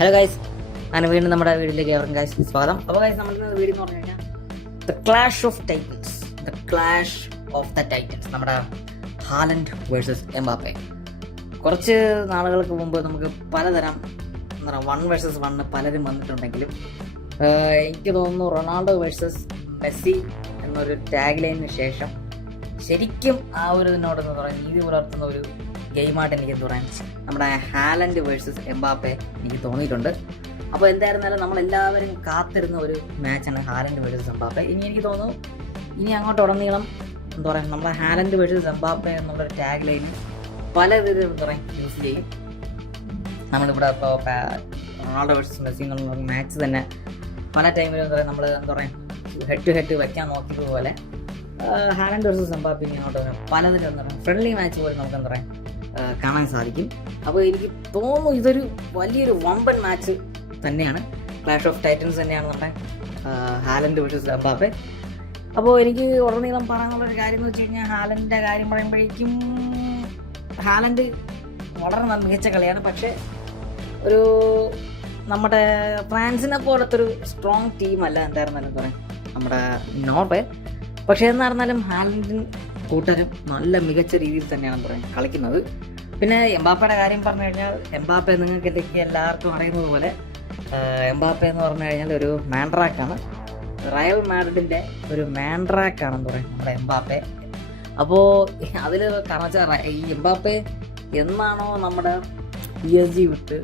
Hello guys, ഞാൻ വീണ്ടും നമ്മുടെ വീഡിയോയിലേക്ക് അവർക്ക് ഗൈസ് സ്വാഗതം. അപ്പോൾ ഗൈസ് നമ്മുടെ വീഡിയോ എന്ന് പറഞ്ഞു കഴിഞ്ഞാൽ the clash of the Titans, നമ്മുടെ ഹാലൻഡ് വേഴ്സസ് എംബാപ്പെ. കുറച്ച് നാളുകൾക്ക് മുമ്പ് നമുക്ക് പലതരം എന്താ പറയുക 1 vs 1 പലരും വന്നിട്ടുണ്ടെങ്കിലും എനിക്ക് തോന്നുന്നു റൊണാൾഡോ വേഴ്സസ് മെസ്സി എന്നൊരു ടാഗ് ലൈനിന് ശേഷം ശരിക്കും ആ ഒരു ഇതിനോടെന്ന് പറയുന്നത് നീതി പുലർത്തുന്ന ഒരു ഗെയിമായിട്ട് എനിക്ക് പറയാൻ നമ്മുടെ ഹാലൻഡ് വേഴ്സസ് എംബാപ്പെ എനിക്ക് തോന്നിയിട്ടുണ്ട്. അപ്പോൾ എന്തായിരുന്നാലും നമ്മളെല്ലാവരും കാത്തിരുന്ന ഒരു മാച്ചാണ് ഹാലൻഡ് വേഴ്സസ് എംബാപ്പെ. ഇനി എനിക്ക് തോന്നുന്നു ഇനി അങ്ങോട്ട് ഉടനീളം എന്താ പറയുക നമ്മുടെ ഹാലൻഡ് വേഴ്സസ് എംബാപ്പെ എന്നുള്ളൊരു ടാഗ് ലൈന് പല രീതിയിൽ എന്താ പറയുക യൂസ് ചെയ്യും. നമ്മളിവിടെ ഇപ്പോൾ റൊണാൾഡോ വേഴ്സസ് മെസ്സി എന്നുള്ള മാച്ച് തന്നെ പല ടൈമിലും എന്താ പറയുക നമ്മൾ എന്താ പറയുക ഹെഡ് ടു ഹെഡ് വയ്ക്കാൻ നോക്കിയതുപോലെ ഹാലൻഡ് വേഴ്സസ് എംബാപ്പെ അങ്ങോട്ട് പലതിലും എന്താ പറയുക ഫ്രണ്ട്ലി മാച്ച് പോലും നമുക്ക് എന്താ പറയുക കാണാൻ സാധിക്കും. അപ്പോൾ എനിക്ക് തോന്നുന്നു ഇതൊരു വലിയൊരു വമ്പൻ മാച്ച് തന്നെയാണ്, ക്ലാഷ് ഓഫ് ടൈറ്റൻസ് തന്നെയാണ് നമ്മുടെ ഹാലൻഡ് വേഴ്സസ് എംബാപ്പെ. അപ്പോൾ എനിക്ക് ഉടനീളം പറയാനുള്ളൊരു കാര്യം എന്ന് വെച്ച് കഴിഞ്ഞാൽ ഹാലൻഡിൻ്റെ കാര്യം പറയുമ്പോഴേക്കും ഹാലൻഡ് വളരെ മികച്ച കളിയാണ്. പക്ഷേ ഒരു നമ്മുടെ ഫ്രാൻസിനെ പോലത്തൊരു സ്ട്രോങ് ടീമല്ല എന്തായിരുന്നാലും പറയാം നമ്മുടെ നോർവേ. പക്ഷേ എന്നായിരുന്നാലും ഹാലൻഡിൻ കൂട്ടരും നല്ല മികച്ച രീതിയിൽ തന്നെയാണ് പറയുന്നത് കളിക്കുന്നത്. പിന്നെ എംബാപ്പയുടെ കാര്യം പറഞ്ഞു കഴിഞ്ഞാൽ എംബാപ്പെ നിങ്ങൾക്ക് എല്ലാവർക്കും അറിയുന്നത് പോലെ എംബാപ്പെ എന്ന് പറഞ്ഞു കഴിഞ്ഞാൽ ഒരു മാൻഡ്രാക്കാണ്, റയൽ മാഡ്രിഡിൻ്റെ ഒരു മാൻഡ്രാക്കാണെന്ന് പറയും നമ്മുടെ എംബാപ്പെ. അപ്പോൾ അതിൽ കാരണം ഈ എംബാപ്പെ എന്നാണോ നമ്മുടെ PSG വിട്ട്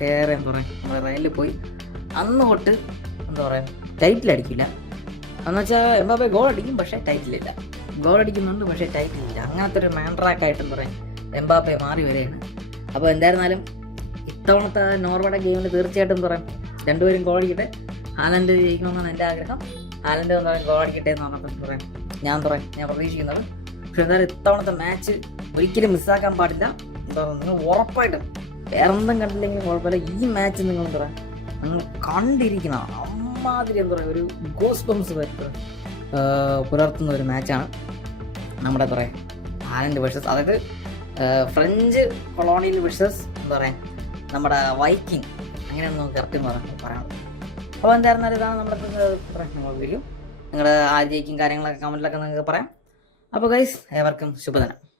കയറി എന്താ പറയുക നമ്മുടെ റയലിൽ പോയി അന്ന് തൊട്ട് എന്താ പറയുക ടൈറ്റിൽ അടിക്കില്ല. എന്നുവെച്ചാൽ എംബാപ്പെ ഗോൾ അടിക്കും പക്ഷേ ടൈറ്റിലില്ല, ഗോൾ അടിക്കുന്നുണ്ട് പക്ഷേ ടൈറ്റിലില്ല. അങ്ങനത്തെ ഒരു മാൻഡ്രാക്കായിട്ടെന്ന് പറയും എംബാപ്പെ മാറി വരികയാണ്. അപ്പോൾ എന്തായിരുന്നാലും ഇത്തവണത്തെ നോർവേയുടെ ഗെയിമിൽ തീർച്ചയായിട്ടും പറയാം രണ്ടുപേരും ഗോൾ അടിക്കട്ടെ, ഹാലൻഡ് ജയിക്കണമെന്നാണ് എൻ്റെ ആഗ്രഹം. ഹാലൻഡ് എന്ന് പറയാൻ ഗോൾ അടിക്കട്ടെ എന്ന് പറഞ്ഞപ്പോൾ പറയാം ഞാൻ പ്രതീക്ഷിക്കുന്നത്. പക്ഷെ എന്തായാലും ഇത്തവണത്തെ മാച്ച് ഒരിക്കലും മിസ്സാക്കാൻ പാടില്ല. എന്താ പറയുക നിങ്ങൾ ഉറപ്പായിട്ടും വേറെന്തും കണ്ടില്ലെങ്കിലും കുഴപ്പമില്ല, ഈ മാച്ച് നിങ്ങൾ എന്താ പറയുക നിങ്ങൾ കണ്ടിരിക്കണം. അമ്മാതിരി എന്താ പറയുക ഒരു ഗോസ് ബംസ് പുലർത്തുന്ന ഒരു മാച്ചാണ് നമ്മുടെ എന്താ പറയുക ഹാലൻഡ് വേഴ്സസ്, അതായത് ഫ്രഞ്ച് കൊളോണിയൽ വേഴ്സസ് എന്താ പറയുക നമ്മുടെ വൈക്കിംഗ്, അങ്ങനെയാണ് നമുക്ക് കറക്റ്റ് പറയാനുള്ളത്. അപ്പോൾ എന്തായിരുന്നാലും ഇതാണ് നമ്മുടെ വീഡിയോ. നിങ്ങളുടെ ജയിക്കും കാര്യങ്ങളൊക്കെ കമൻറ്റിലൊക്കെ നിങ്ങൾക്ക് പറയാം. അപ്പോൾ ഗൈസ് ഏവർക്കും ശുഭദിനം.